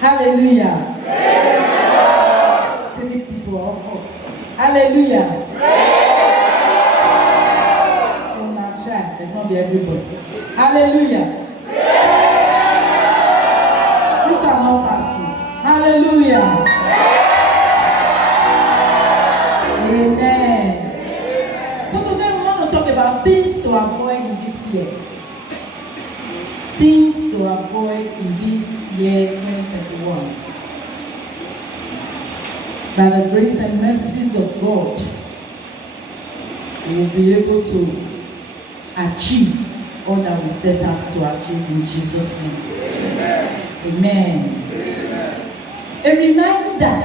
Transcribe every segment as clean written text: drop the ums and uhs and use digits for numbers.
Hallelujah. Three people or four. Hallelujah. On our track, it not be everybody. Hallelujah. These are not pastors. Hallelujah. Amen. So today we want to talk about things to avoid in this year. Things to avoid in this year 2021. By the grace and mercies of God, we will be able to achieve all that we set out to achieve in Jesus' name. Amen. Amen. A reminder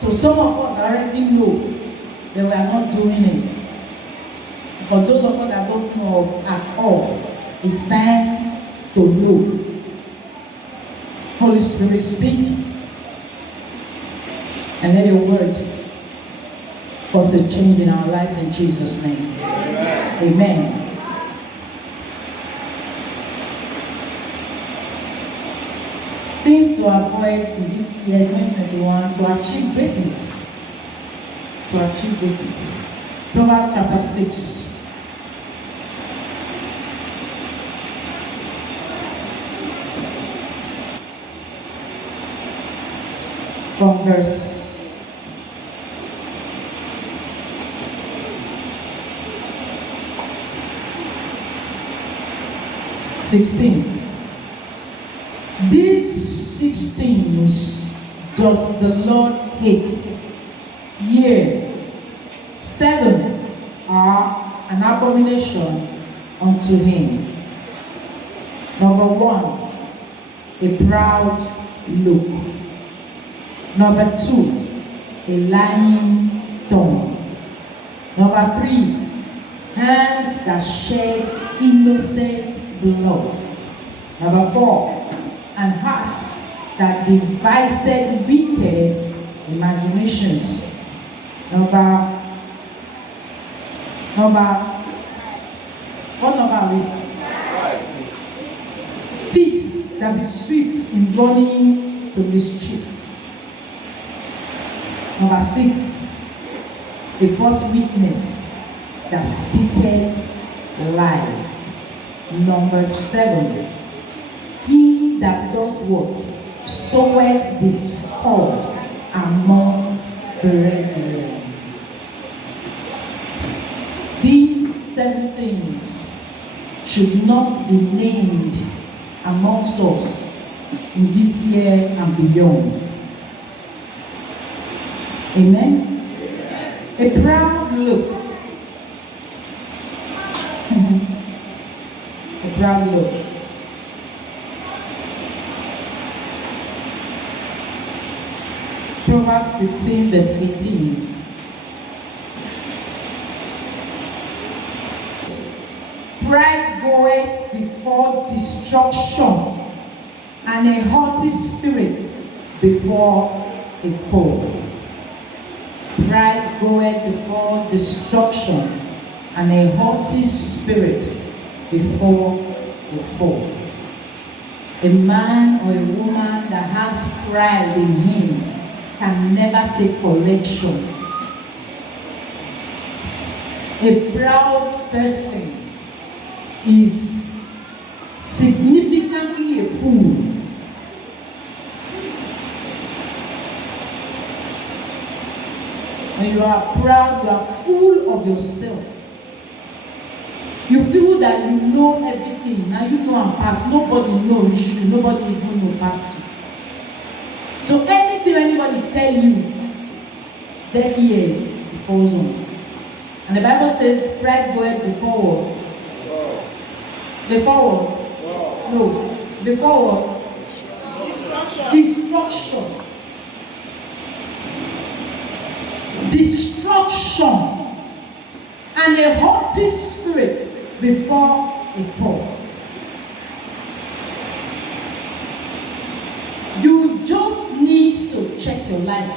to some of us that already know that we are not doing it. For those of us that don't know at all, it's time to know. Holy Spirit, speak. And let your word cause a change in our lives in Jesus' name. Amen. Amen. Things to avoid in this year 2021 to achieve greatness. To achieve greatness. Proverbs chapter 6. From verse 16. These 6 things does the Lord hate. Yea, 7 are an abomination unto him. Number 1, a proud look. Number 2, a lying tongue. Number 3, hands that shed innocent blood. Number 4, an heart that devised wicked imaginations. Feet that be swift in running to mischief. Number 6, a false witness that speaketh lies. Number 7, he that does what? Soweth discord among brethren. These 7 things should not be named amongst us in this year and beyond. Amen? A proud look. A proud look. Proverbs 16 verse 18. Pride goeth before destruction, and a haughty spirit before a fall. Pride goeth before destruction, and a haughty spirit before a fall. A man or a woman that has pride in him can never take correction. A proud person is significantly a fool. When you are proud, you are full of yourself. You feel that you know everything. Now you know and pass. Nobody knows you. Nobody even know past you. So anything anybody tell you, their ears falls on. And the Bible says, pride goeth before what? Before what? No. Before what? Destruction. Destruction. And a haughty spirit before a fall. You just need to check your life.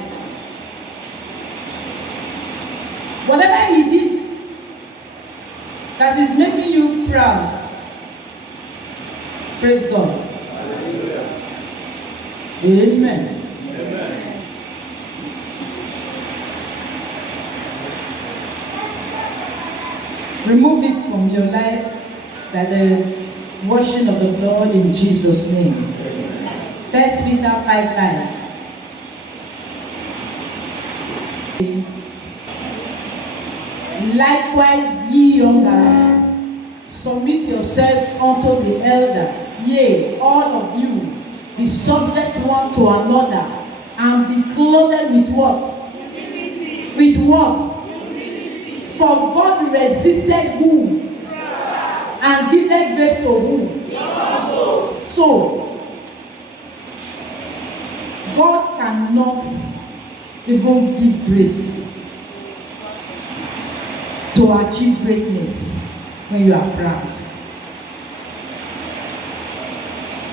Whatever it is that is making you proud, praise God. Amen. Remove it from your life by the washing of the blood in Jesus' name. 1 Peter 5:5. Likewise, ye younger, submit yourselves unto the elder. Yea, all of you, be subject one to another, and be clothed with what? With what? For God resisted who? And giveth grace to who? So, God cannot even give grace to achieve greatness when you are proud.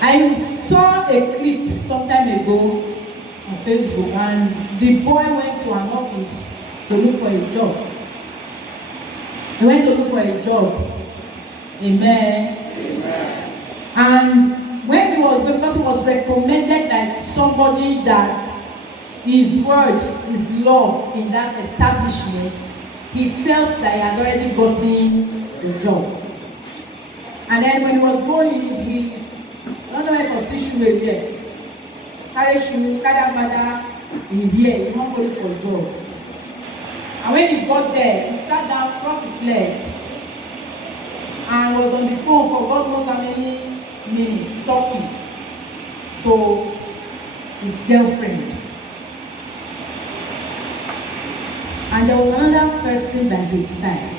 I saw a clip some time ago on Facebook, and the boy went to an office to look for a job. He went to look for a job. Amen. Amen. And when he was going, because he was recommended by somebody that his word is law in that establishment, he felt that he had already gotten the job. And then when he was going, he, I don't know if it was issue here, carry shoe, carry mother, in here, he won't go for a job. And when he got there, he sat down, crossed his leg, and was on the phone for God knows how many minutes, talking to his girlfriend. And there was another person by his side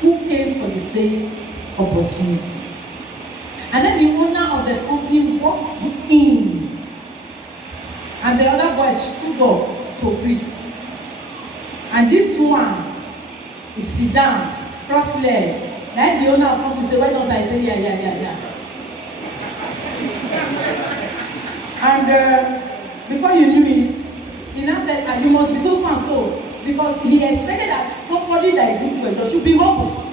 who came for the same opportunity. And then the owner of the company walked in, and the other boy stood up to greet. And this one is sit down, cross leg. Like the owner of the company said, why don't I say, yeah. And before you knew it, he now said, you must be so and so. Because he expected that somebody that is looking for a job should be humble.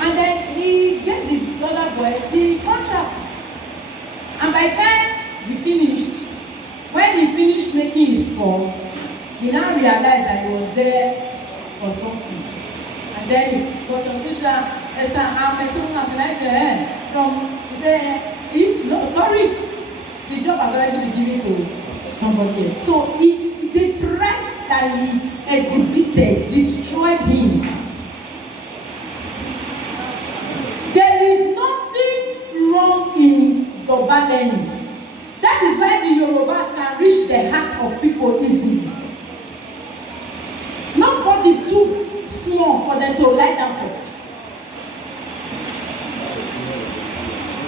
And then he gave the other boy the contracts. And by the time he finished, when he finished making his call, he now realized that he was there for something. And then he got on this down, he said, no, sorry, the job has already been given to somebody else. So the pride that he exhibited destroyed him. There is nothing wrong in Dobaleni. That is why the Yorubas can reach the heart of people easily. Nobody too small for them to lie down for.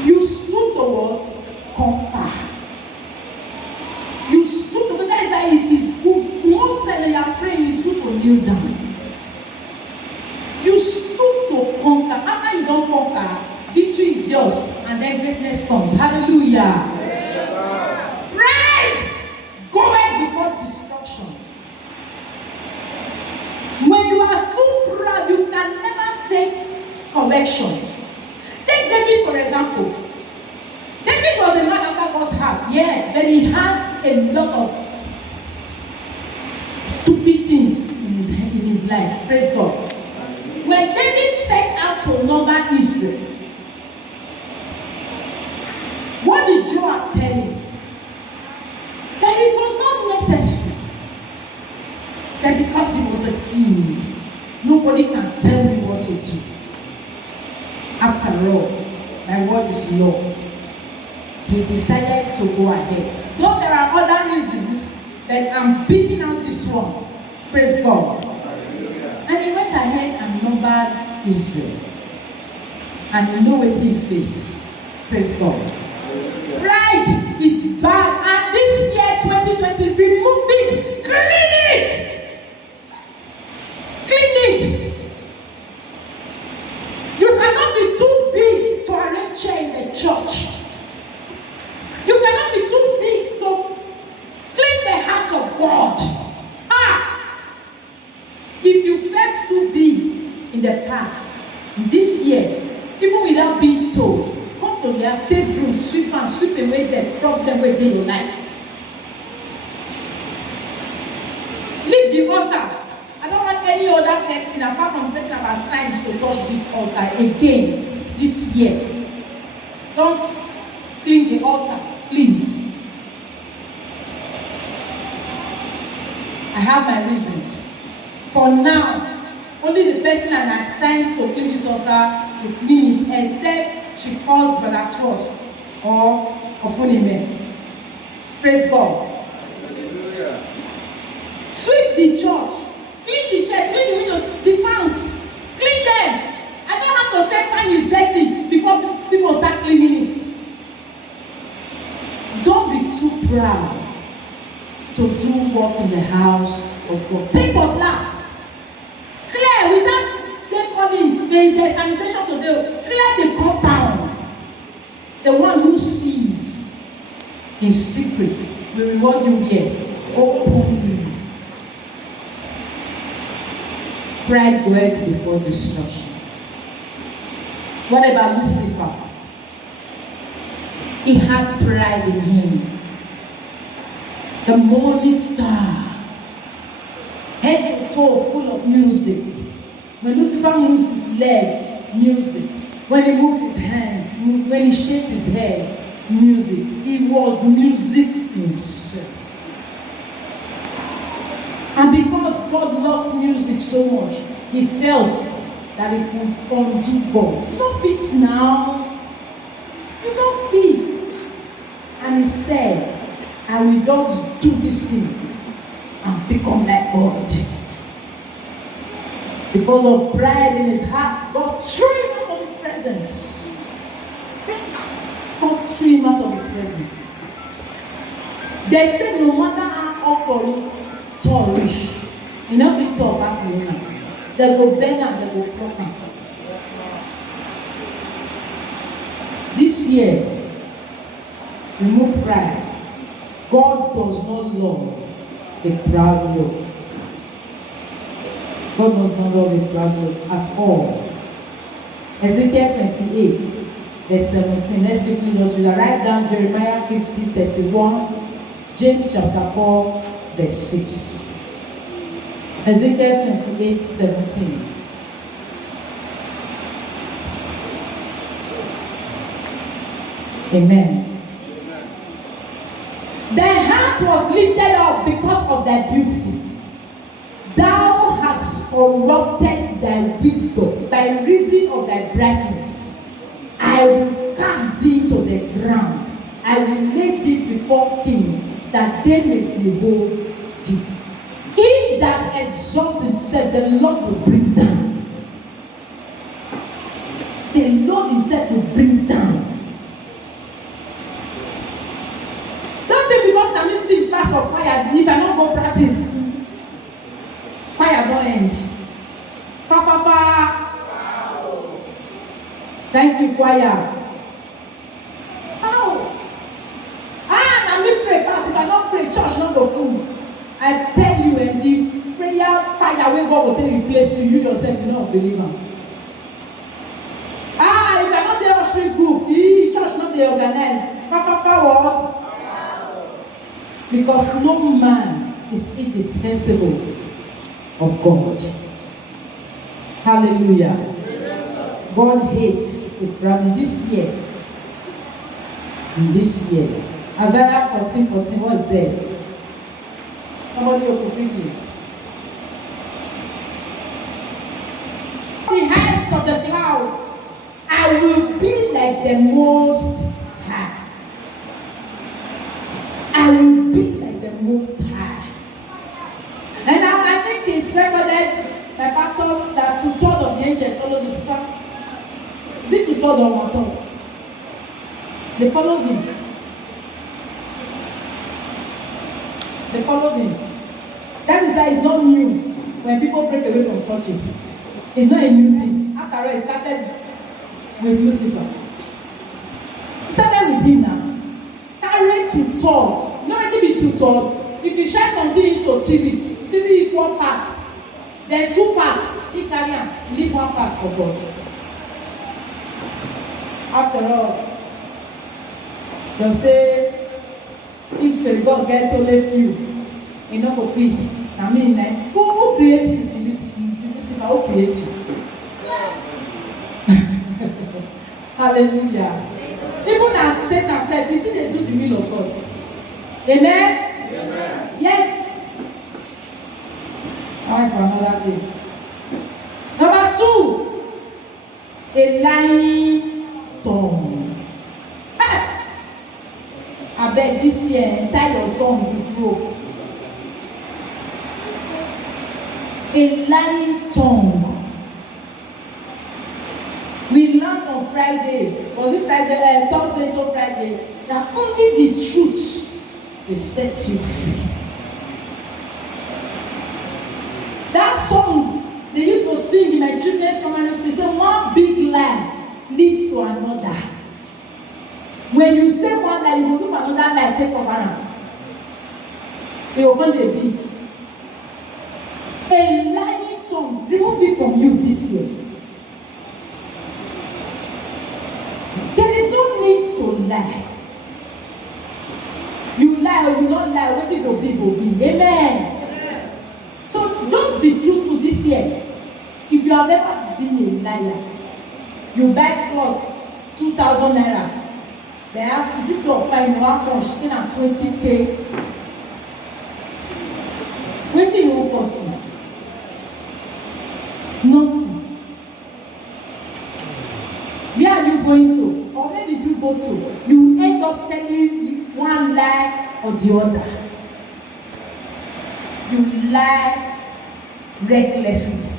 You stood towards conquer. You stood towards that is why it is good. Most times when you are praying, it's good to kneel down. You stood to conquer. After you don't conquer, victory is yours, and then greatness comes. Hallelujah. Pride goeth before destruction. When you are too proud, you can never take correction. Take David, for example. David was a man after God's heart, yes, but he had a lot of stupid things in his life. Praise God. When David set out to number Israel, what did Joab tell him? That it was not necessary. That because he was a king, nobody can tell me what to do. After all, my word is law. He decided to go ahead. Though there are other reasons, but I'm picking out this one. Praise God. And he went ahead and numbered Israel. And you know what he faced. Praise God. Pride is bad. And this year, 2020, remove it. Clean it. Clean it. You cannot be too big to arrange chair in the church. You cannot be too big to clean the house of God. If you felt too big in the past, this year, even without being told, come to the house, take broom, sweep away complicated problem within your life. Leave the altar. I don't want any other person apart from the person I've assigned to touch this altar again this year. Don't clean the altar, please. I have my reasons. For now, only the person I'm assigned to clean this altar to clean it, except she calls Brother Trust or Ofunime. Praise God. Hallelujah. Sweep the church, clean the church, clean the windows, the fans, clean them. I don't have to say fan is dirty before people start cleaning it. Don't be too proud to do work in the house of God. Take what last. Clear without they calling the sanitation today. Clear the compound. The one who sees in secret will reward you here openly. Pride goeth before destruction. What about Lucifer? He had pride in him. The morning star, head to toe full of music. When Lucifer moves his leg, music. When he moves his hands, when he shakes his head, music. He was music himself. And because God loves music so much, he felt that he could undo God. You don't fit now. You don't fit. And he said, I will just do this thing and become like God. Because of pride in his heart, God threw him out of his presence. God threw him out of his presence. They said no matter how awkward, tall, rich, you know if tall as the woman, they go bend and they go pluck out. This year, remove pride. God does not love a proud look. God does not love a proud look at all. Ezekiel 28, verse 17. Let's quickly just read. Write down Jeremiah 50, 31, James chapter 4, verse 6. Ezekiel 28, 17. Amen. Thy heart was lifted up because of thy beauty. Thou hast corrupted thy wisdom by reason of thy brightness. I will cast thee to the ground. I will lay thee before kings, that they may behold thee. He that exalts himself, the Lord will bring down. The Lord himself will bring down. Because I'm missing class of choir, if I don't go practice, choir don't end. Wow. Thank you, choir. How? Now me pray, pass. If I don't pray, church not go full. I tell you, and the prayer fire where God will take you place you yourself, you not believe him. If I not the ushering group, the church not the organized. What? Because no man is indispensable of God. Hallelujah. God hates the proud. This year. Isaiah 14:14, what's there? Somebody open quickly. The heights of the cloud, I will be like the Most High. I will be like the Most High. And I think it's recorded by pastors that 2/3 of the angels follow this path. Is it 2/3 or 1/3? They followed him. They followed him. That is why it's not new when people break away from churches. It's not a new thing. After all, it started with Lucifer. It started with him now. Carry 2/3. You know what it be 2/3? If you share something into TV equal parts, then 2 parts, he carry and leave 1 part for God. After all, They'll say, if a God get only few, he no go fit. I mean, who create you in this? Who create you? Hallelujah. Even as Satan said, you see they do the will of God. Amen? Amen. Yes. That is for another day. Number 2, a lying tongue. I bet this year, tie your tongue with rope. A lying tongue. We learned on Friday, was it Friday, Thursday to Friday, that only the truth will set you free. That song they used to sing in my children's commandment school, say one big lie leads to another. When you say one lie, you go look for another lie, take over am. They open the big. A lying tongue, remove it from you this year. There is no need to lie. You lie or you don't lie, wetin go be, go be. Amen. So just be truthful this year. If you have ever been a liar, you buy clothes 2,000 naira. They ask you, this girl fine, one punch, she's saying I'm 20K. Wetin you wan cost you? Nothing. Where are you going to? Or where did you go to? You end up telling one lie or the other. You lie recklessly,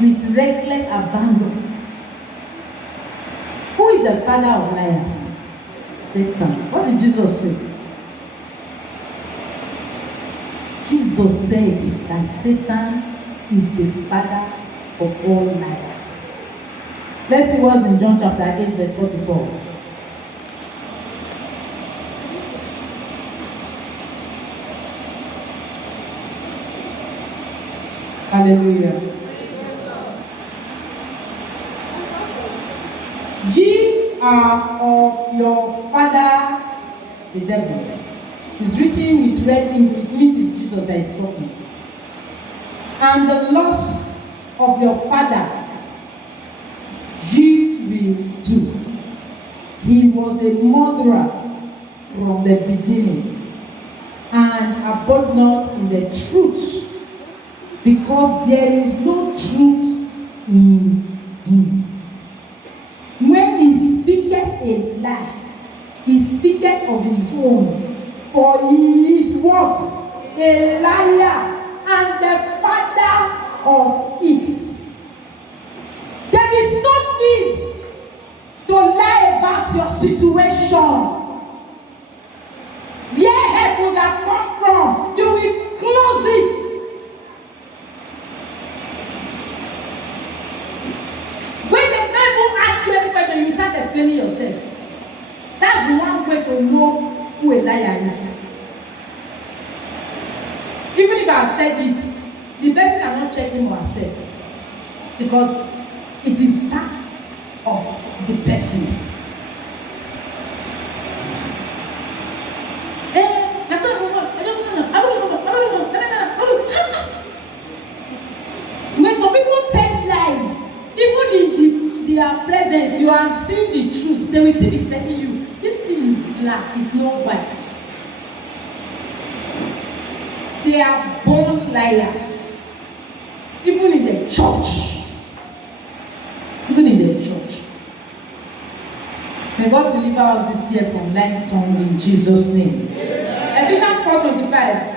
with reckless abandon. Who is the father of liars? Satan. What did Jesus say? Jesus said that Satan is the father of all liars. Let's see what's in John chapter 8, verse 44. Hallelujah. Ye are of your father, the devil. It's written with red ink. It means it's Jesus that is talking. And the lust of your father, ye will do. He was a murderer from the beginning, and abode not in the truth, because there is no truth in him. When he speaketh a lie, he speaketh of his own, for he is what? A liar, and the father of it. There is no need to lie about your situation. Where help would have come from, you will close it. When the Bible asks you any question, you start explaining yourself. That's one way to know who a liar is. Even if I've said it, the person cannot check him or herself, because it is that of the person. When some people tell lies, even in their presence, you are seeing the truth, they will still be telling you, this thing is black, it's not white. They are born liars. Even in the church. Even in the church. May God deliver us this year from lying tongue in Jesus' name. Amen. Ephesians 4:25.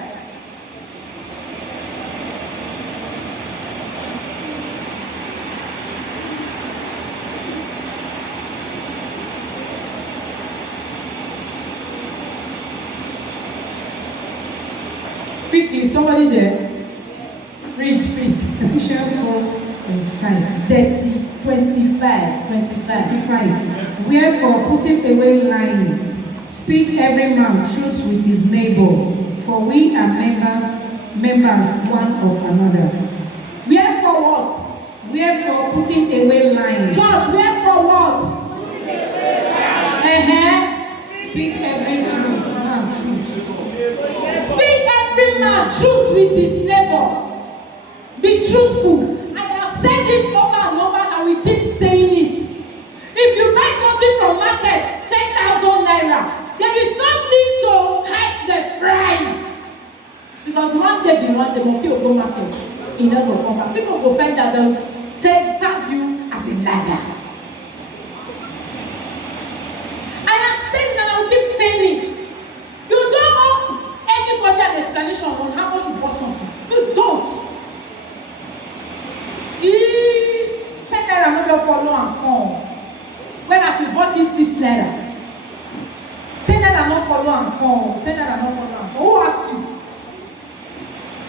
Quickly, somebody there. Read. Ephesians 4:25. 25. Wherefore, putting away lying, speak every man truth with his neighbor, for we are members one of another. Wherefore what? Wherefore, putting away lying. Church, wherefore what? Speak every man truth. Speak every man truth with his neighbor. Be truthful. I have said it over and over and we keep saying it. If you buy something from market, 10,000 naira, there is no need to hike the price. Because one day, more people go market, it doesn't come back. People go find out they'll tag you as a liar. I have said it and I will keep saying it. You don't owe anybody an explanation on how much you bought something. You don't. 10 naira no go follow and come. When I feel bought it 6 naira. 10 naira no follow and come. 10 naira no follow and come. Who asked you?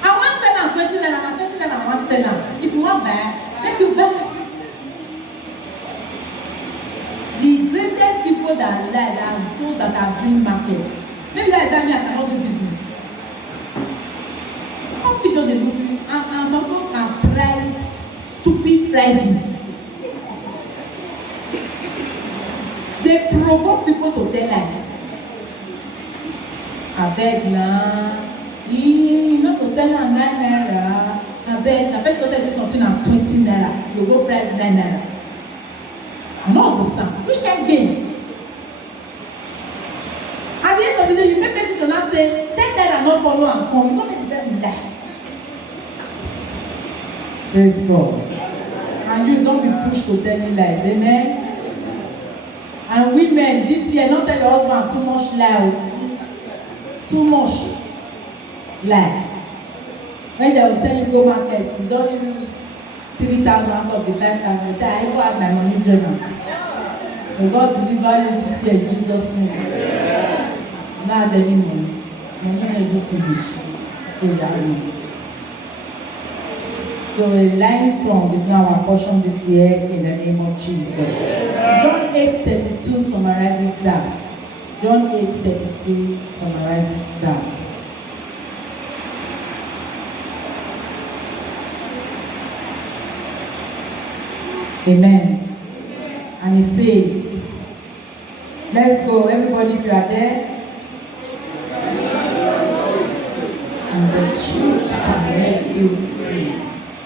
I want sell am 20 naira and 20 naira I want sell am. If you want buy, take you buy. The greatest people that lie are those that are bring markets. Maybe that is that me I cannot do business. How people dey look you and some people can price stupid pricing. They provoke people to tell lies. Abeg na, you no go sell am 9 naira. Abeg, na first say something at 20 naira, you go price 9 naira. I no understand. Which kind gain? At the end of the day, you make person to now say 10 naira no follow and come. You no make the person die. Praise God. And you don't be pushed to telling lies. Amen. And women, this year, don't tell your husband too much lie. Too much lie. When they will send you go market, you don't use 3,000 out of the 5,000. You say, I even have my money journal. May God deliver you this year in Jesus' name. Now the money. Money will finish. So that way. So a lying tongue is now our portion this year in the name of Jesus. John 8:32 summarizes that. John 8:32 summarizes that. Amen. And he says, let's go, everybody, if you are there. And the truth shall make you free.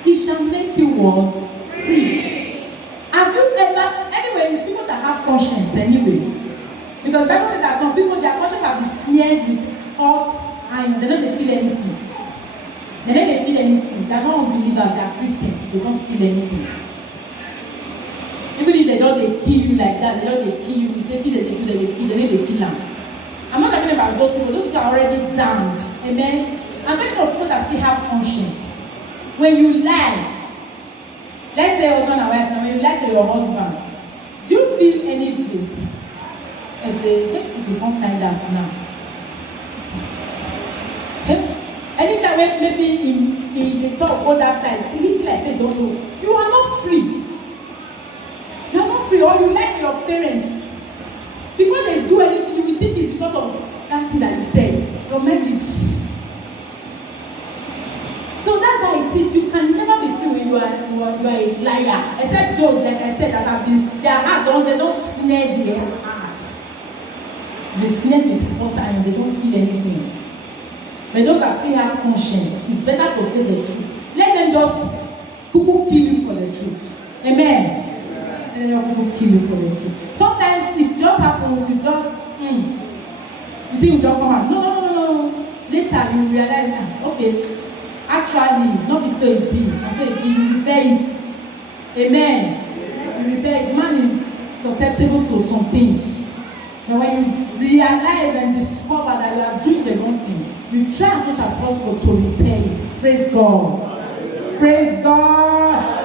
It shall make you what? Free. Have you ever, anyway, it's people that have conscience anyway. Because the Bible says that some people, their conscience have been snared with hot iron. They don't feel anything. They don't feel anything. They are not unbelievers, they are Christians. They don't feel anything. Even if they don't they kill you like that, they don't they kill you, they kill, they feel them. I'm not talking about those people are already damned. Amen. I'm talking about people that still have conscience. When you lie, let's say husband and wife, now when you lie to your husband, do you feel any guilt? I say, if you can't find out now. Anytime when maybe in the talk on that side, he like say, don't know. You are not free. You are not free, or you like your parents. Before they do anything, you will think it's because of that thing that you said. Your mind is. So that's how it is. You can never be free when you are a liar. Except those, like I said, that have been, their heart, they don't snare their hearts. They snare with hot iron, they don't feel anything. But those that still have conscience, it's better to say the truth. Let them just kill you for the truth. Amen. Let them kill you for the truth. Sometimes it just happens, you just, you think you don't come out. No. Later you realize that, okay. Actually, not be so it be. So it be, you repair it. Amen. You repair it. Man is susceptible to some things. But when you realize and discover that you are doing the wrong thing, you try as much as possible to repair it. Praise God. Praise God.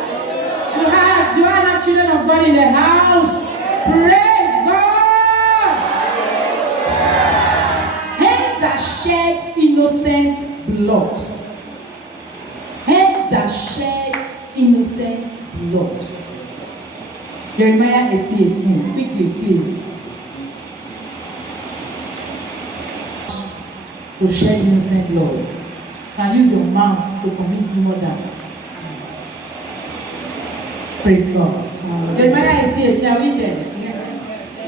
Do I have children of God in the house? Praise God. Hands that shed innocent blood. That shed innocent blood. Jeremiah 18:18. Quickly, please. To shed innocent blood. You can use your mouth to commit murder. Praise God. Jeremiah 18:18. Now read them.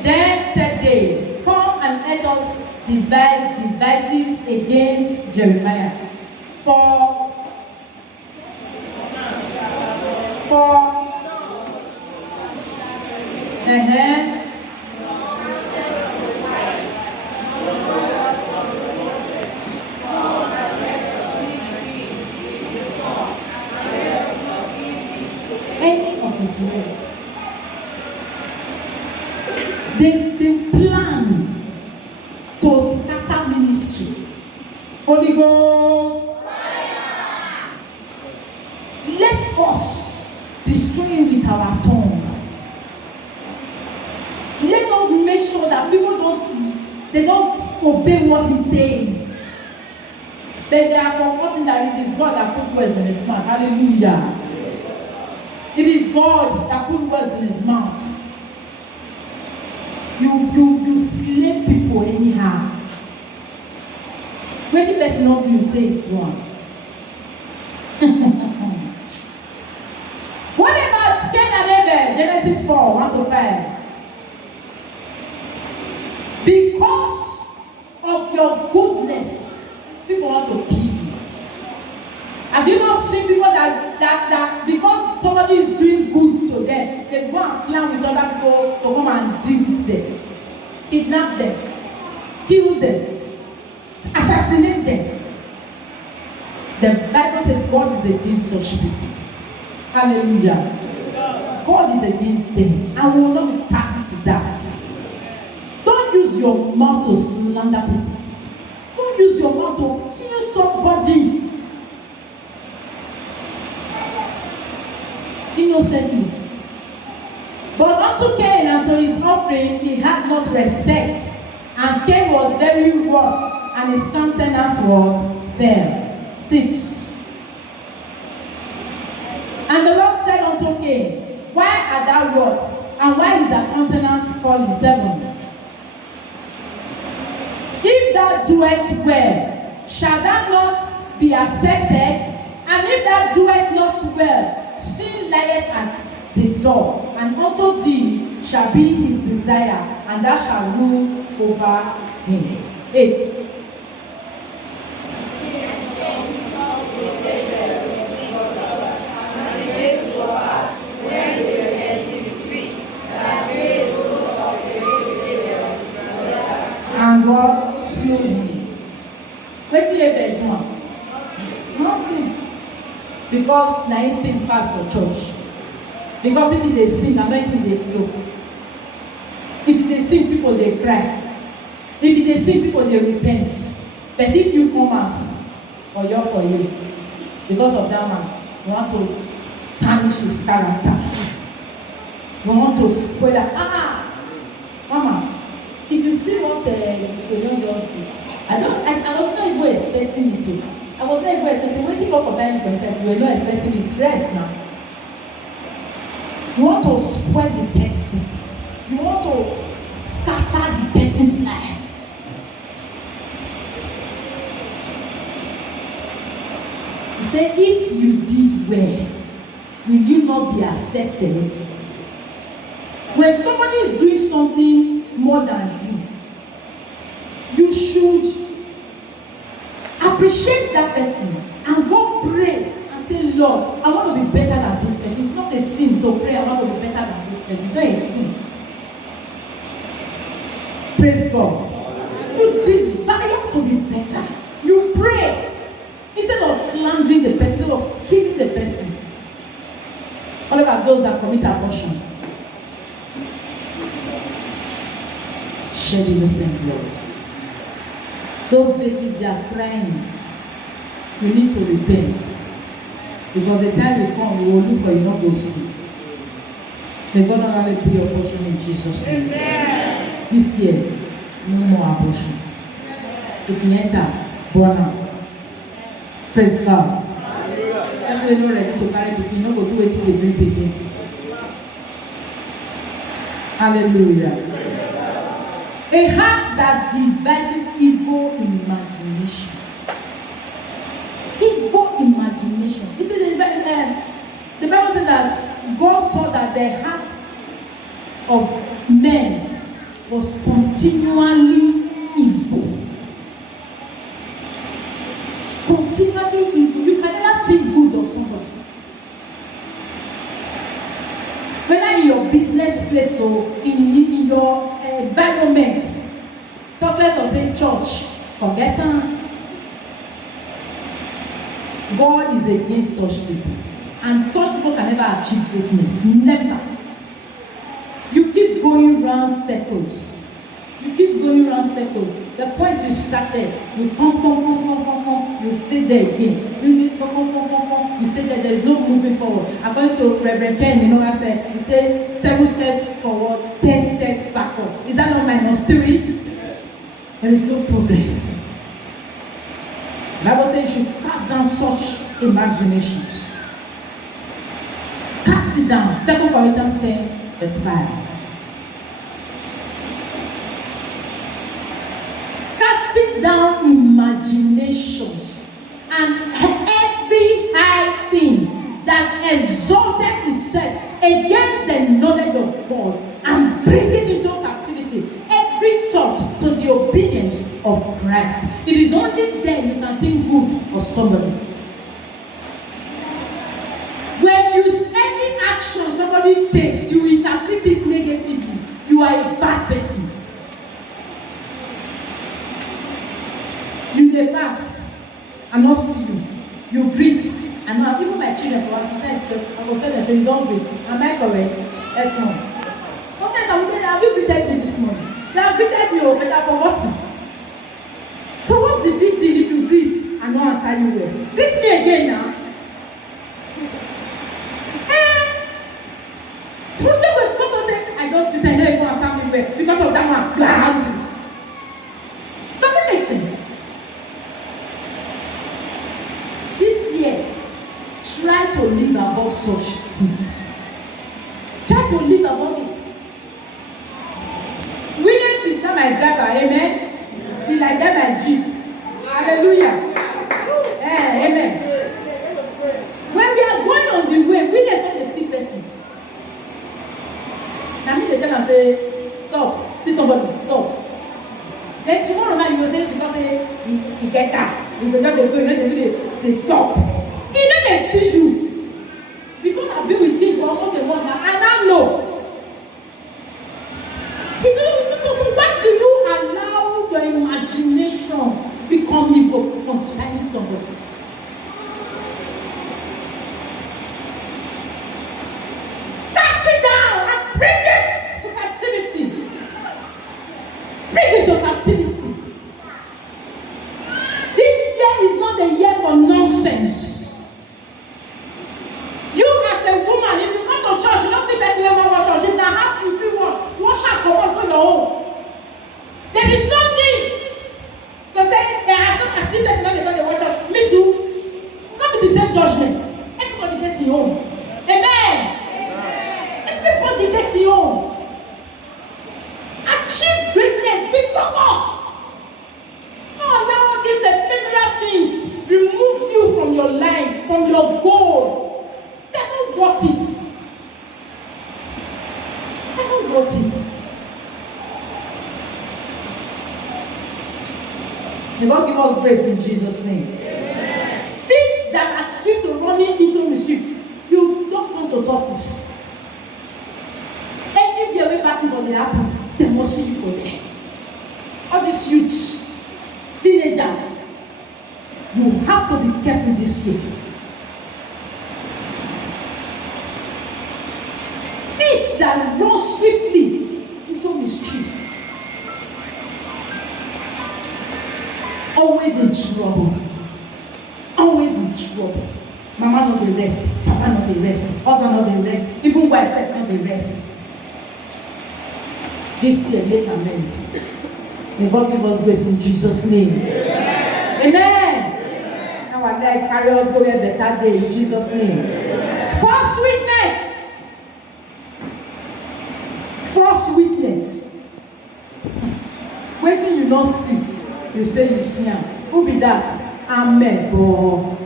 Then said they, come and let us devise devices against Jeremiah. For any of his way. They plan to scatter ministry. Holy Ghost, let us destroy him with our tongue. Let us make sure that people don't obey what he says. They are forgetting that it is God that put words in his mouth. Hallelujah. It is God that put words in his mouth. You slay people anyhow. When the person knows you say it wrong. What about Cain and Abel? Genesis 4:1-5. Because of your goodness, people want to kill you. Have you not seen people that because somebody is doing good to them, they go and plan with other people to come and deal with them, kidnap them, kill them, assassinate them? The Bible says God is against such people. Hallelujah. God is against them, and we will not be party to that. Don't use your mouth to slander people. Don't use your mouth to kill somebody innocently. But unto Cain and to his offering he had not respect, and Cain was very wroth, and his countenance was fell. 6. And the Lord said unto Cain, why art thou wroth, and why is thy countenance fallen? 7. If thou doest well, shall thou not be accepted? And if thou doest not well, sin lieth at the door, and unto thee shall be his desire, and thou shalt rule over him. 8. And God slew him. Wetin Abel do? Nothing. Because na him sing pass for church. Because if they sing, anointing dey flow. If they sing, people dey cry. If they sing, people dey repent. But if you come out, or you're for you, because of that man, you want to tarnish his character. You want to spoil it. Mama, if you see what Toyoyo just did, I was not even expecting it to. I was not even expecting, waiting for concerning for yourself. You were not expecting it. Rest now. You want to spoil the person. You want to scatter the person's life. He said, if you did well, will you not be accepted? When somebody is doing something more than you should appreciate that person and go pray and say, Lord, I want to be better than this person. It's not a sin to pray, I want to be better than this person. It's not a sin. Praise God. You desire to be better. You pray instead of slandering the person, instead of killing the person. What about those that commit abortion? Shedding the same blood. Those babies, they are crying. We need to repent. Because the time will come, we will look for you, not go sleep. May God not only be your portion in Jesus' name. Amen. This year, no more abortion. If you enter, born out. Praise God. That's why we're not ready to carry people. You know, go do it till they bring people. Hallelujah. A heart that devises evil imagination. Evil imagination. You see, the Bible says that God saw that the heart of men was continually place, so in your environment. Talk less of say church, forget them. God is against such people, and such people can never achieve greatness. Never. You keep going round circles. You keep going round circles. The point you started, you come, you stay there again. You come, you stay there. There is no moving forward. According to Reverend Penn, you know what I said? He said 7 steps forward, 10 steps backward. Is that not minus 3? There is no progress. The Bible says you should cast down such imaginations. Cast it down. 2 Corinthians 10, verse 5. Casting down imaginations and every high thing that exalted itself against the knowledge of God, and bringing into captivity every thought to the obedience of Christ. It is only then you can think good of somebody. When you any action somebody takes, you interpret it negatively, you are a bad person. You dey pass and not see you. You greet and now even my children for us I will tell them say you don't greet. Am I correct? Yes, ma'am. Sometimes I will tell them, have you greeted me this morning? They have greeted me, but I forgotten. So what's the big deal if you greet and not answer you well? Greet me again now. Because say I just greet, I know you go answer me well because of that one. You are angry. Does it make sense? This year, try to live above such things. Try to live above it. William sister, my driver, amen. She like that my jeep. Hallelujah. Amen. When we are going on the way, William is not a sick person. Now me they tell am say, stop, see somebody, stop. Then tomorrow night you go say because he get that, he go just go, they stop. He know they see you because I've been with him for almost a month now. I now know. He knows so why do you allow your imaginations become evil concerning somebody? Cast it down and bring it to captivity. Bring it to captivity. This year is not the year for nonsense. You as a woman, if you come to church, you don't see person who won't watch church. It's not half if you wash out for what your own. There is no need to say, as long as this person doesn't go to watch church, me too. Not be the same judgment. Everybody gets your own. Amen. Everybody gets your own. Achieve greatness. Be focused. Oh, now these ephemeral things remove you from your line, from your goal. They're not worth it. They're not worth it. May God give us grace in Jesus' name. Things that are swift to running into mischief, you don't come to tortoise. Anywhere way back for the apple, they must see you for there. All these youths, teenagers, you have to be careful this year. Feet that run swiftly into mischief. Always in trouble. Always in trouble. Mama not the rest. Papa not the rest. Husband not the rest. Even wife said not the rest. This year, make amends. May God give us grace in Jesus' name. Amen. Amen. Now I like carry us go a better day in Jesus' name. False witness. False witness. Waiting you not see. You say you see him. Who be that? Amen. Bro.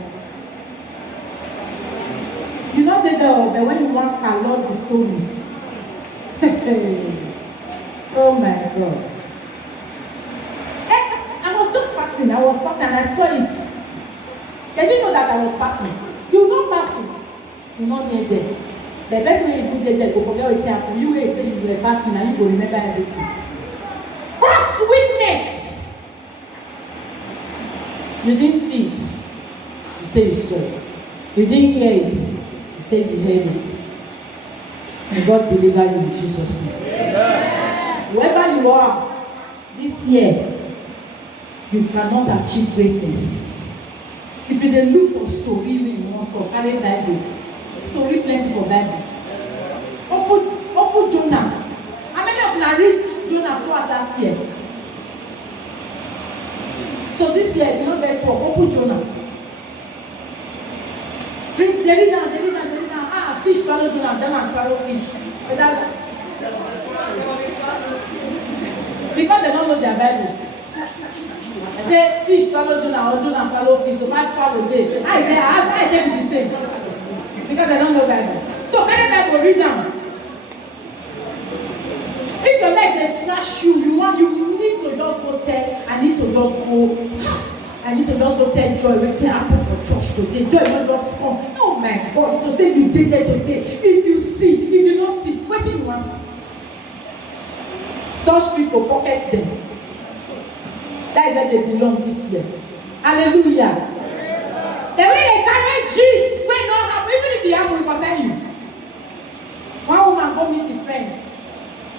You know the door, but when you want a Lord the story. Oh my God. I was just passing and I saw it. They didn't know that I was passing. You not passing. You not near there. The best way you do that, go forget what happened. You will say you were fasting and you will remember everything. False witness. You didn't see it. You say you saw it. You didn't hear it. You say you heard it. And God deliver you in Jesus' name. Amen. Wherever you are this year, you cannot achieve greatness. If you dey look for story wey you want to carry Bible, story plenty for Bible. Open Jonah. How many of you read Jonah throughout last year? So this year, you don't get to open Jonah. Read down. Ah, fish swallow Jonah, them and swallow fish. Because they don't know their Bible. They say fish swallow Jonah or Jonah swallow fish. So I swallow day. I take it the same. Because they don't know Bible. So carry Bible, read down. If your leg they smash you, you need to just go tell. I need to just go tell Joy. We say happen for church today. Joy will just come. Oh my God! To say you did that today. If you not see, what do you want to see? Such people pocket them. That is where they belong this year. Hallelujah. The way they carry gist when not happen, even if it happen, it concern you. One woman go meet a friend.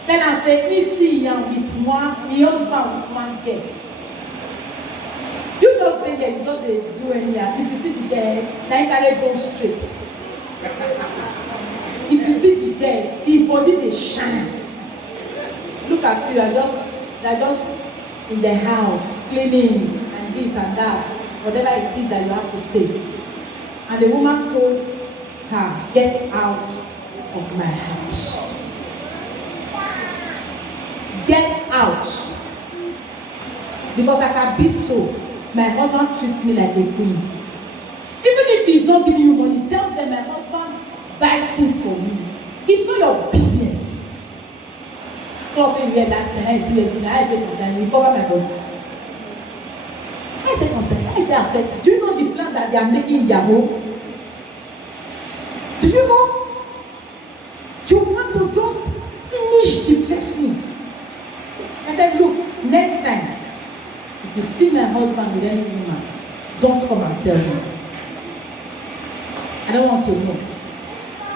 Then I say, me see him with one, he husband with one girl. You just stay here, you don't do anything. If you see the girl, then carry go straight. If you see the girl, his body they shine. Look at you, you're just in the house, cleaning and this and that, whatever it is that you have to say. And the woman told her, get out of my house. Get out. Because as I be so, my husband treats me like a queen. Even if he's not giving you money, tell them my husband buys things for me. It's not your business. Stop in here last night, I see it, I take concern, you cover my body. I take concern, I take affect. Do you know the plan that they are making in their home? Do you know? You want to just finish the blessing. I said, look, next time, if you see my husband with any woman, don't come and tell me. I don't want to know.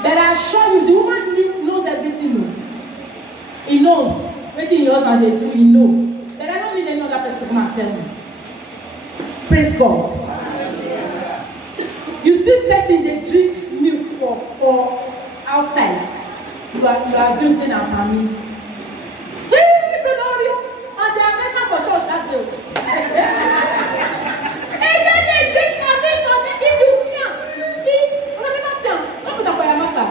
But I assure you, the woman knows everything. He knows. Everything your husband they do, he knows. But I don't need any other person to come and tell me. Praise God. You see person they drink milk for outside. You assume saying I'm family. And they are better for church that day. And then they drink for this. If you see them, I never see them. Not put up for your master.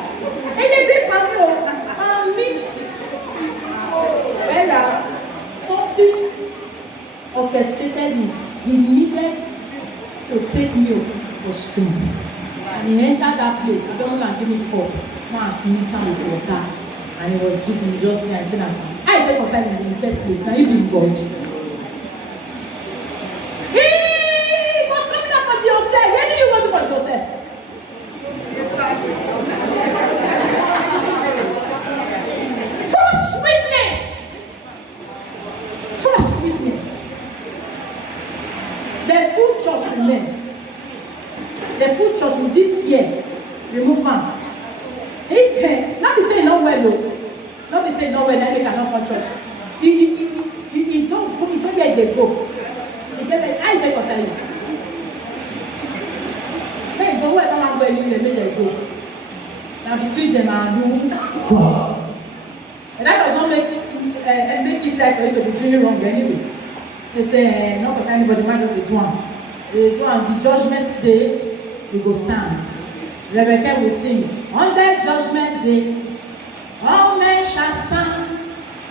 And they drink for me. Whereas something orchestrated he needed to take milk for strength. And he entered that place. He don't want to give me cup. Now I mix am with water. And he was giving just say and say I take concern in the first place. Now you be God. He was coming out from the hotel. Where did you go to from the hotel? False witness. False witness. The full church remain. The full church will this year remove man. Not be saying no well though. Not be saying no well that they cannot come church. He don't go, he say where they go. He say I take concern you. Hey, go wherever man go anywhere, make them go. Now between them and you, God. And that does not make it right for you to be doing wrong anyway. They say not for anybody man just do one. They do on the judgment day, we go stand. Rebecca will sing, on that judgment day, all men shall stand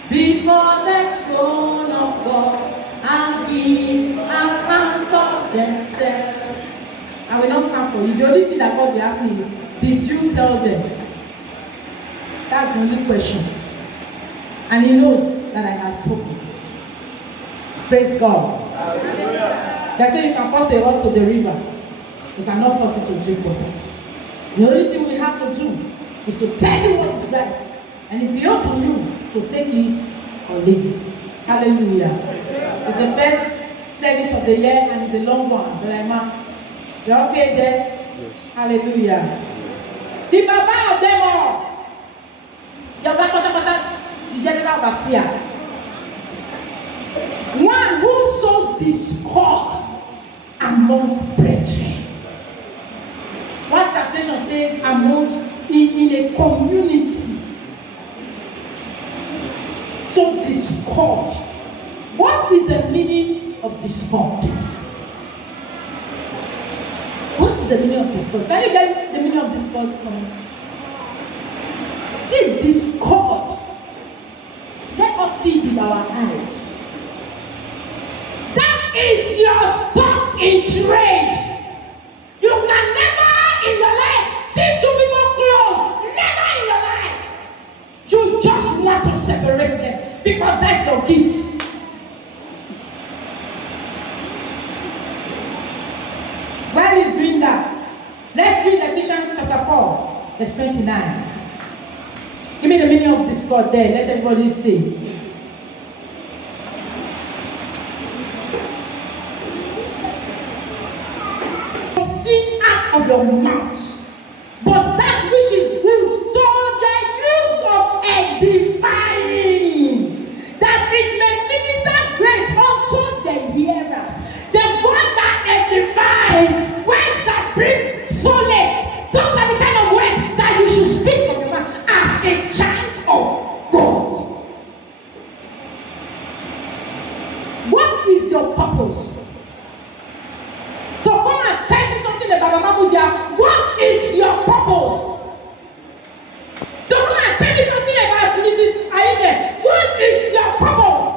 before the throne of God and give account of themselves. I will not stand for you. The only thing that God will ask me is, did you tell them? That's the only question. And he knows that I have spoken. Praise God. Hallelujah. They say you can force a horse to the river. You cannot force it to drink water. The only thing we have to do is to tell you what is right. And it belongs on you to take it or leave it. Hallelujah. It's the first service of the year and it's a long one. But you're okay there? Yes. Hallelujah. The Baba of them all. The general overseer. One who sows discord amongst brethren. One translation says amongst in a community. So discord. What is the meaning of discord? What is the meaning of discord? Can you get the meaning of discord from me? The discord. Let us see it with our eyes. That is your stock in trade. You can never in your life see two people close. Never in your life. You just want to separate them because that's your gift. While he's doing that, let's read Ephesians chapter 4, verse 29. Give me the meaning of discord there. Let everybody see. Sin out of your mouth, but that which is good, to the use of edifying, that it may minister grace unto the hearers. The one that edifies, words that bring solace, those are the kind of words that you should speak from your mouth as a child of God. What is your purpose? So come and tell me something about Mama Budia. What is your purpose? Don't come and tell me something about Mrs. Aime. What is your purpose?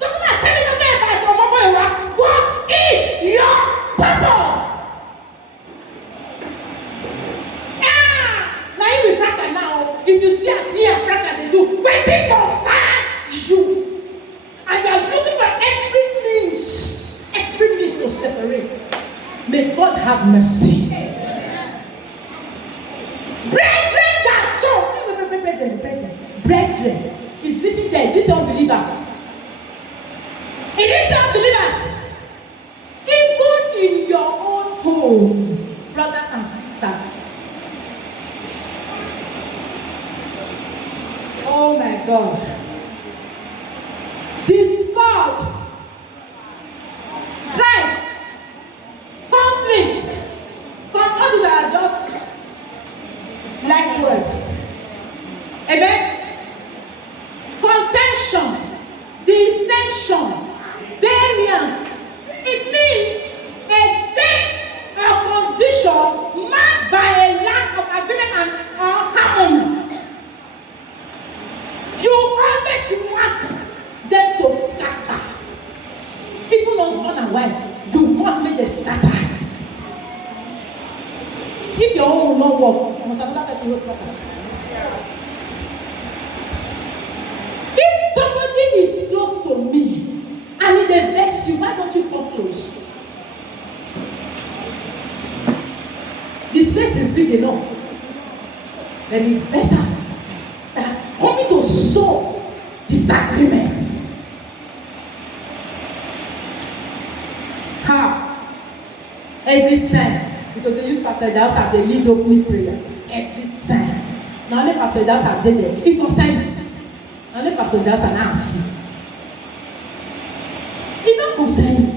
Don't come and tell me something about your Mama Ewa. What is your purpose? Now you be fractal now. If you see us here fractal they do, waiting concern you. And you are looking for every means to separate. May God have mercy. Brethren that sow. Brethren. It's written there. These are unbelievers. It is unbelievers. Even in your own home, brothers and sisters. Oh my God. Discord. Strife. Conflict. All these are just like words. Amen? Contention, dissension, variance. It means a state or condition marked by a lack of agreement and harmony. You always want them to scatter. Even husband and wife, you want me to scatter. If your own will not work, almost another person will scatter. If somebody is close to me and it affects you, why don't you come close? This space is big enough. Then it's better than coming to sow disagreements. Every time. Because they use Pastor Daos as the lead opening prayer. Every time. Now only Pastor Daos have done it. He concerned. Only Pastor Daos and now see. He not concerned.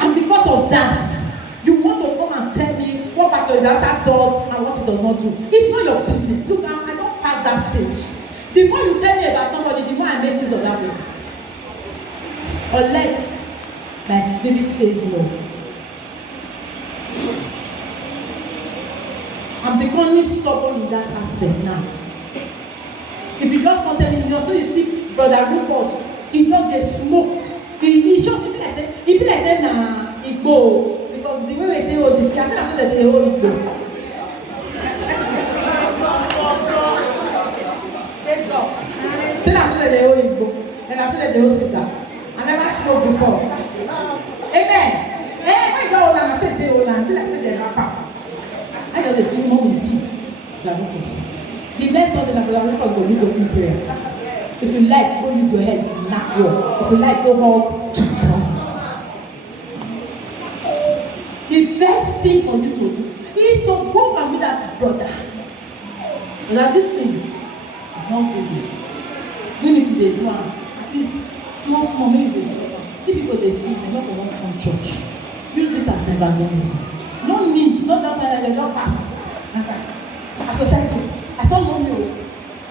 And because of that, you want to come and tell me what Pastor Daos does and what he does not do. It's not your business. Look, I don't pass that stage. The more you tell me about somebody, the more I make use of that person. Unless my spirit says no. I'm becoming stubborn in that aspect now. If you just want to tell me, so you see, Brother Rufus, he just they smoke. He just he be like say nah, he go because the way they hold it, I think I said that they hold it go. Praise God. Then I said that they hold it go. Then I said that they hold sit down. I never spoke before. Amen. Hey, I go and I said they hold and I said they rapper. I just say no. Brother Rufus. The next Sunday, Brother Rufus will lead open prayer. If you like, go use your head, knock your. If you like, go hug yourself. The best thing for you to do is to go and meet that brother. That this thing is not good. Even if they do, at least small, maybe they stop. If people they see, they're not going to come church. Use it as evangelism. No need, not that kind of not pass. As society, I saw Romeo.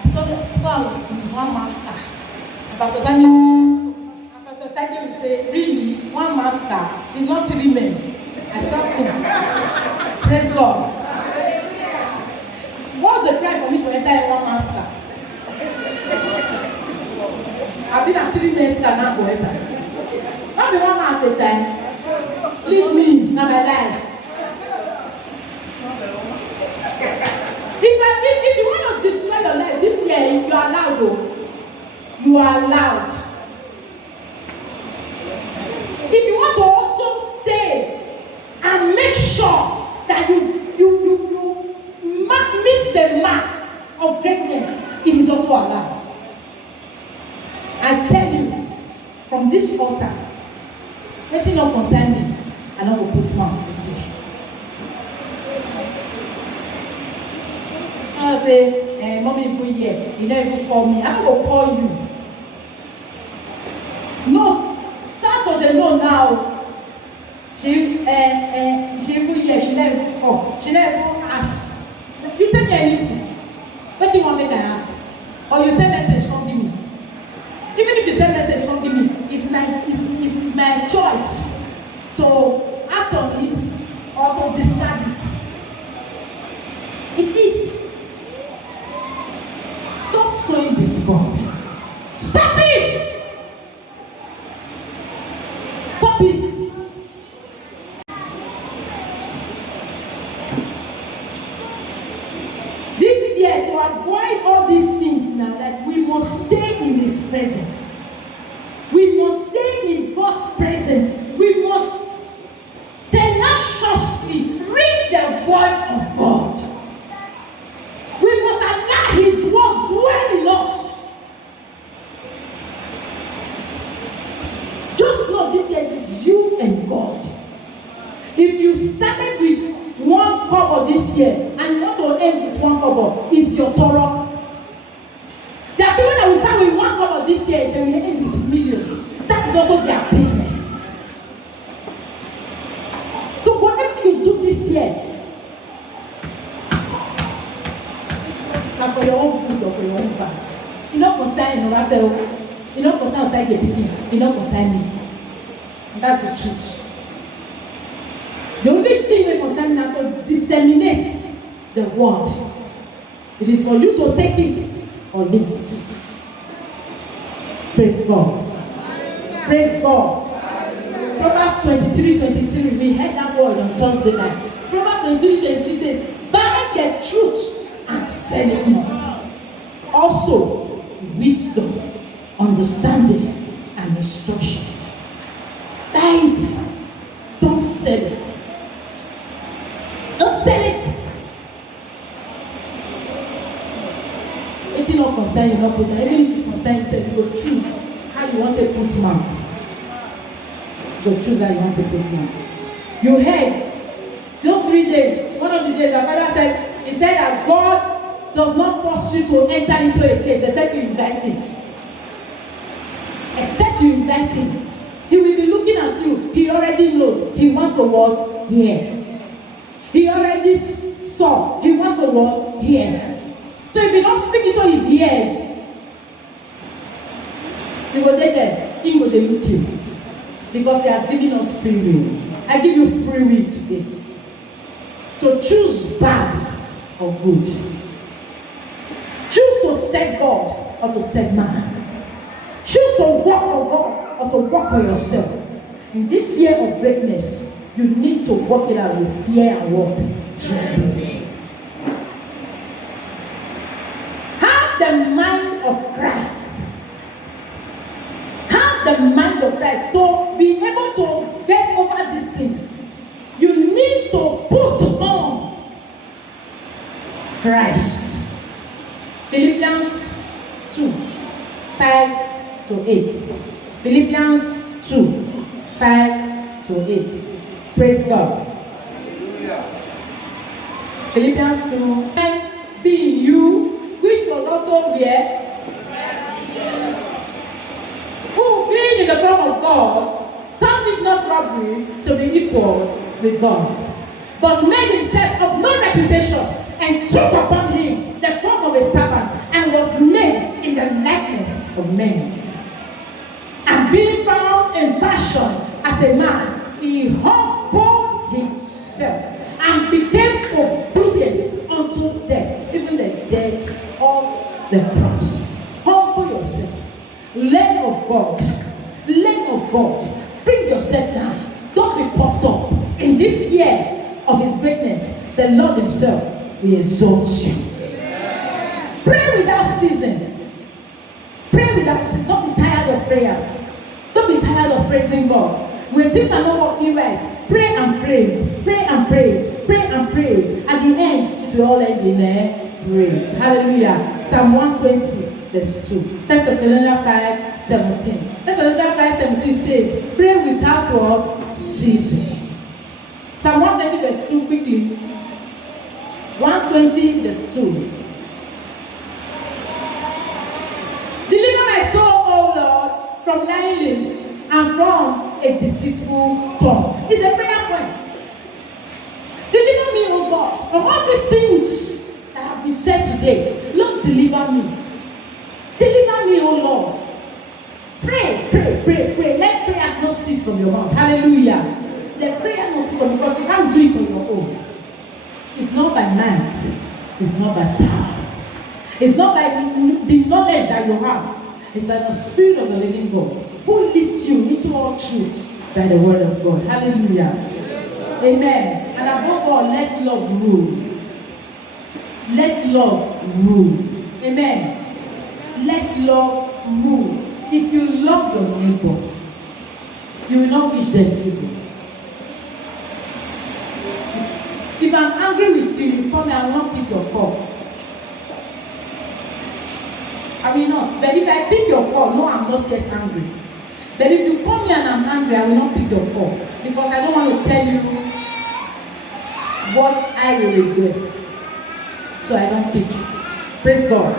I saw one master. Pastor Sandy will say, really, one master is not 3 men. I trust him. Praise God. What's the cry for me to enter in one master? I've been at 3 men now go enter. Not be one man at a time. Leave me, now my life. If you want to destroy your life this year, you are allowed though. You are allowed. If you want to also stay and make sure that you meet the mark of greatness, it is also allowed. I tell you, from this altar, letting not concern me, and I will put mouth this year. I say, mommy, if we here, you never even call me. I will call you. No, Saturday, no now. She even here, she never even call. She never even ask. You tell me anything. What do you want me to ask? Or you send message, come give me. Even if you send message, come give me. It's my choice to act on it or to discard it. It is. Stop sowing discord. Stop it! Stop it! This year, to avoid all these things now, that we must stay in His presence. We must stay in God's presence. We must tenaciously read the word of God. We must allow His word dwell in us. Just know this year is you and God. If you started with 1 kobo this year and you want to end with 1 kobo, it's your Torah. There are people that will start with 1 kobo this year, they will end with millions. That is also their business. So whatever you do this year, and for your own good or for your own bad, you don't concern yourself, you don't concern outside the people, you don't concern me. And that's the truth. The only thing we concern now to disseminate the word. It is for you to take it or leave it. Praise God. Praise God. Proverbs 23:23. We heard that word on Thursday night. Proverbs 23:23 says, buy the truth and sell it not. Also, wisdom, understanding, and instruction. Buy it. Don't sell it. Don't sell it. It's not concern you, not put down. Even if you concern yourself, you go choose how you want to put mouth. You go choose how you want to put mouth. You heard those 3 days. One of the days, our father said, he said that God does not force you to enter into a place except you invite Him. Except you invite Him. He will be looking at you. He already knows. He wants the word here. He already saw. He wants the word here. So if you don't speak into His ears, you go there. He will look you. Because He has given us free will. I give you free will today. To choose bad or good. Choose to serve God or to serve man. Choose to work for God or to work for yourself. In this year of greatness, you need to work it out with fear and what? Trembling. Have the mind of Christ. Have the mind of Christ to be able to get over these things. You need to put on Christ. Philippians 2, 5 to 8. Philippians 2, 5 to 8. Praise God. Philippians 2, and be in you, which was also where? Who, being in the form of God, thought it not robbery to be equal with God, but made himself of no reputation, and took upon him the form of a servant, and was made in the likeness of men. And being found in fashion as a man, he humbled himself and became obedient unto death, even the death of the cross. Humble yourself. Learn of God. Learn of God. Bring yourself down. Don't be puffed up. In this year of his greatness, the Lord himself will exalt you. Pray without ceasing. Pray without ceasing. Don't be tired of prayers. Don't be tired of praising God. When things are not working right, pray and praise. Pray and praise. Pray and praise. At the end, it will all end in praise. Hallelujah. Psalm 120, verse 2. 1 Thessalonians 5, 17. 1 Thessalonians 5, 17 says, pray without what? Ceasing. Psalm 120, verse 2, quickly. 120, verse 2. Deliver my soul, O Lord, from lying lips and from a deceitful tongue. It's a prayer point. Deliver me, O God, from all these things that have been said today. Lord, deliver me. Deliver me, O Lord. Pray, pray, pray, pray. Let prayers not cease from your mouth. Hallelujah. Let prayer not cease from, because you can't do it on your own. It's not by might. It's not by power. It's not by the knowledge that you have. It's by the Spirit of the living God who leads you into all truth by the word of God. Hallelujah. Amen. And above all, let love rule. Let love rule. Amen. Let love rule. If you love your neighbor, you will not wish them evil. If I'm angry with you, you come and I will not pick your call. I will not. But if I pick your call, no, I'm not yet angry. But if you call me and I'm angry, I will not pick your call. Because I don't want to tell you what I will regret. So I don't pick. Praise God.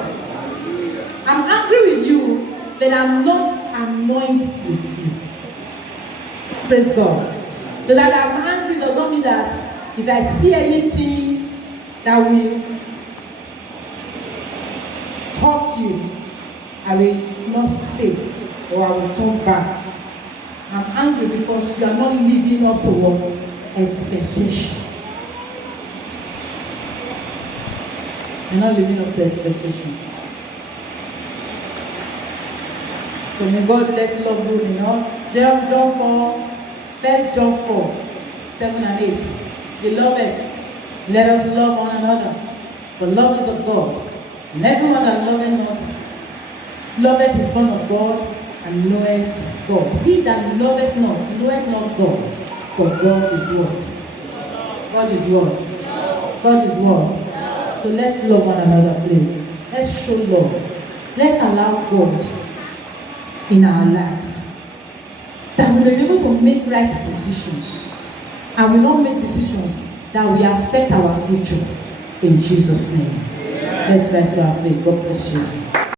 I'm angry with you, but I'm not annoyed with you. Praise God. So that I'm angry does not mean that if I see anything that will hurt you, I will not say, or I will turn back. I'm angry because you are not living up to what? Expectation. You're not living up to expectation. So may God let love rule in all. John 4, 1 John 4, 7 and 8. Beloved, let us love one another, for love is of God. And everyone that loveth is born of God, and knoweth God. He that loveth not, knoweth not God, for God is what? God is what? God is what? So let's love one another, please. Let's show love. Let's allow God in our lives, that we will be able to make right decisions, and we not make decisions that will affect our future. In Jesus' name. Let's rise to our faith. God bless you.